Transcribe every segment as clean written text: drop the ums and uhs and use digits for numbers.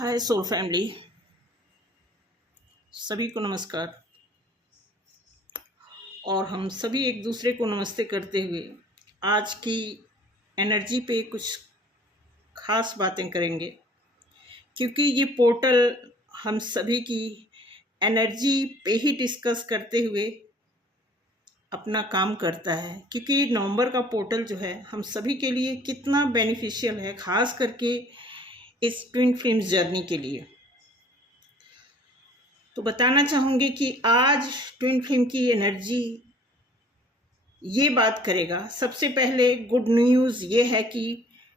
हाय soul family, सभी को नमस्कार। और हम सभी एक दूसरे को नमस्ते करते हुए आज की एनर्जी पे कुछ खास बातें करेंगे, क्योंकि ये पोर्टल हम सभी की एनर्जी पे ही डिस्कस करते हुए अपना काम करता है। क्योंकि नवंबर का पोर्टल जो है हम सभी के लिए कितना बेनिफिशियल है, खास करके इस ट्विन फ्लेम्स जर्नी के लिए। तो बताना चाहूँगी कि आज ट्विन फ्लेम की एनर्जी ये बात करेगा। सबसे पहले गुड न्यूज़ ये है कि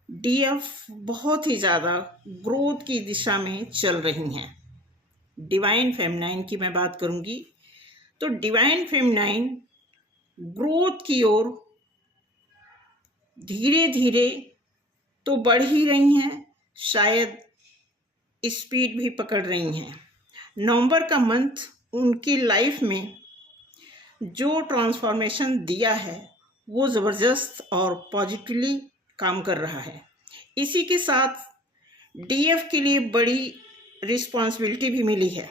डीएफ बहुत ही ज़्यादा ग्रोथ की दिशा में चल रही हैं। डिवाइन फेमिनाइन की मैं बात करूँगी तो डिवाइन फेमिनाइन ग्रोथ की ओर धीरे धीरे तो बढ़ ही रही हैं, शायद स्पीड भी पकड़ रही हैं। नवंबर का मंथ उनकी लाइफ में जो ट्रांसफॉर्मेशन दिया है वो ज़बरदस्त और पॉजिटिवली काम कर रहा है। इसी के साथ डीएफ के लिए बड़ी रिस्पॉन्सिबिलिटी भी मिली है,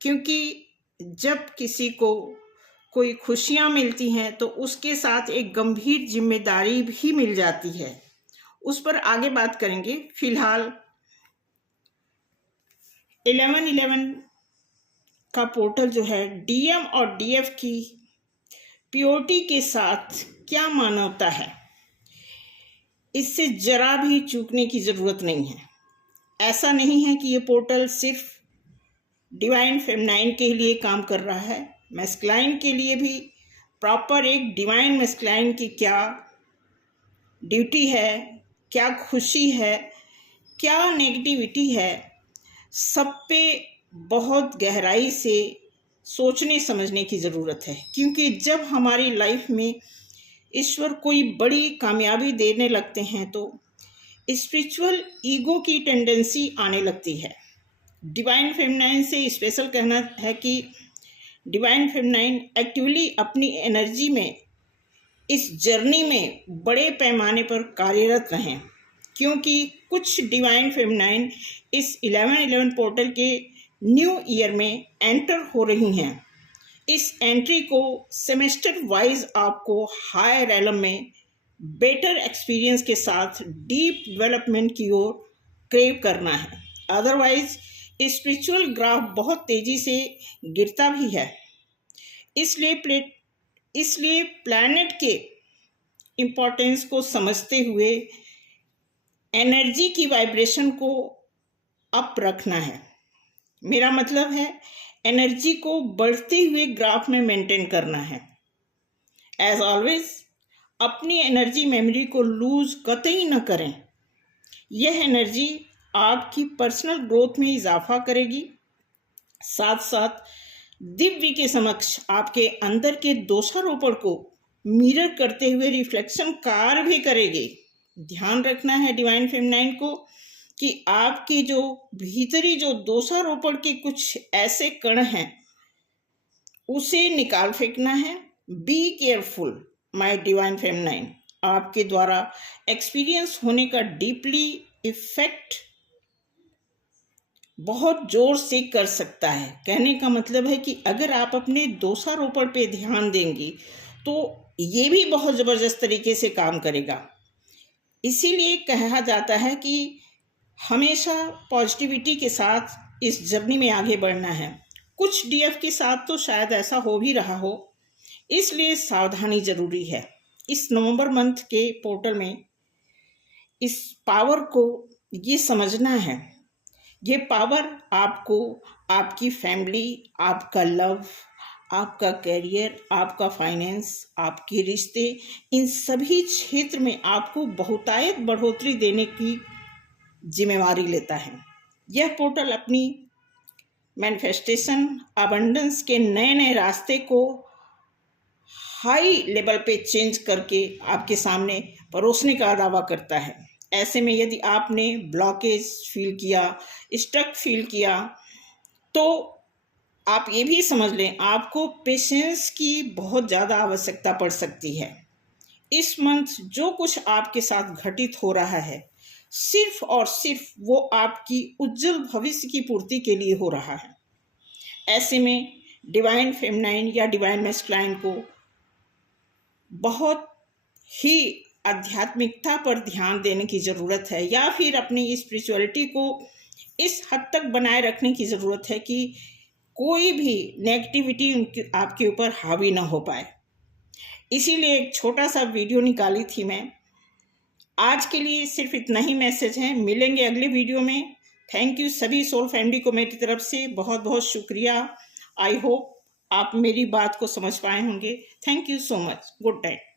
क्योंकि जब किसी को कोई खुशियाँ मिलती हैं तो उसके साथ एक गंभीर जिम्मेदारी भी मिल जाती है। उस पर आगे बात करेंगे। फिलहाल 1111 का पोर्टल जो है डीएम और डीएफ की प्योरिटी के साथ क्या मानवता है, इससे जरा भी चूकने की ज़रूरत नहीं है। ऐसा नहीं है कि ये पोर्टल सिर्फ डिवाइन फेमिनाइन के लिए काम कर रहा है, मैस्कुलाइन के लिए भी प्रॉपर एक डिवाइन मैस्कुलाइन की क्या ड्यूटी है, क्या खुशी है, क्या नेगेटिविटी है, सब पे बहुत गहराई से सोचने समझने की ज़रूरत है। क्योंकि जब हमारी लाइफ में ईश्वर कोई बड़ी कामयाबी देने लगते हैं तो स्पिरिचुअल ईगो की टेंडेंसी आने लगती है। डिवाइन फेमिनाइन से स्पेशल कहना है कि डिवाइन फेमिनाइन एक्टिवली अपनी एनर्जी में इस जर्नी में बड़े पैमाने पर कार्यरत रहें, क्योंकि कुछ डिवाइन फेमिनाइन इस 1111 पोर्टल के न्यू ईयर में एंटर हो रही हैं। इस एंट्री को सेमेस्टर वाइज आपको हायर एलम में बेटर एक्सपीरियंस के साथ डीप डेवलपमेंट की ओर क्रेव करना है। अदरवाइज स्पिरिचुअल ग्राफ बहुत तेज़ी से गिरता भी है। इसलिए प्लैनेट के इम्पोर्टेंस को समझते हुए एनर्जी की वाइब्रेशन को अप रखना है। मेरा मतलब है एनर्जी को बढ़ते हुए ग्राफ में मेंटेन करना है। एज ऑलवेज अपनी एनर्जी मेमोरी को लूज कतई न करें। यह एनर्जी आपकी पर्सनल ग्रोथ में इजाफा करेगी, साथ साथ दिव्य के समक्ष आपके अंदर के दोषारोपण को मिरर करते हुए रिफ्लेक्शन कार्य भी करेगी। ध्यान रखना है डिवाइन फेमिनाइन को कि आपके जो भीतरी जो दोषारोपण के कुछ ऐसे कण हैं उसे निकाल फेंकना है। Be careful my divine feminine. आपके द्वारा एक्सपीरियंस होने का डीपली इफेक्ट बहुत जोर से कर सकता है। कहने का मतलब है कि अगर आप अपने दोषारोपण पे ध्यान देंगी तो ये भी बहुत ज़बरदस्त तरीके से काम करेगा। इसीलिए कहा जाता है कि हमेशा पॉजिटिविटी के साथ इस जर्नी में आगे बढ़ना है। कुछ डीएफ के साथ तो शायद ऐसा हो भी रहा हो, इसलिए सावधानी ज़रूरी है। इस नवंबर मंथ के पोर्टल में इस पावर को ये समझना है। ये पावर आपको आपकी फैमिली, आपका लव, आपका करियर, आपका फाइनेंस, आपके रिश्ते, इन सभी क्षेत्र में आपको बहुतायत बढ़ोतरी देने की जिम्मेवारी लेता है। यह पोर्टल अपनी मैनिफेस्टेशन अबंडेंस के नए नए रास्ते को हाई लेवल पे चेंज करके आपके सामने परोसने का दावा करता है। ऐसे में यदि आपने ब्लॉकेज फील किया, स्टक फील किया, तो आप ये भी समझ लें आपको पेशेंस की बहुत ज़्यादा आवश्यकता पड़ सकती है। इस मंथ जो कुछ आपके साथ घटित हो रहा है सिर्फ और सिर्फ वो आपकी उज्जवल भविष्य की पूर्ति के लिए हो रहा है। ऐसे में डिवाइन फेमिनाइन या डिवाइन मैस्कुलाइन को बहुत ही आध्यात्मिकता पर ध्यान देने की ज़रूरत है, या फिर अपनी स्पिरिचुअलिटी को इस हद तक बनाए रखने की ज़रूरत है कि कोई भी नेगेटिविटी आपके ऊपर हावी ना हो पाए। इसीलिए एक छोटा सा वीडियो निकाली थी मैं। आज के लिए सिर्फ इतना ही मैसेज है। मिलेंगे अगले वीडियो में। थैंक यू सभी सोल फैमिली को मेरी तरफ से बहुत बहुत शुक्रिया। आई होप आप मेरी बात को समझ पाए होंगे। Thank you so much. Good night.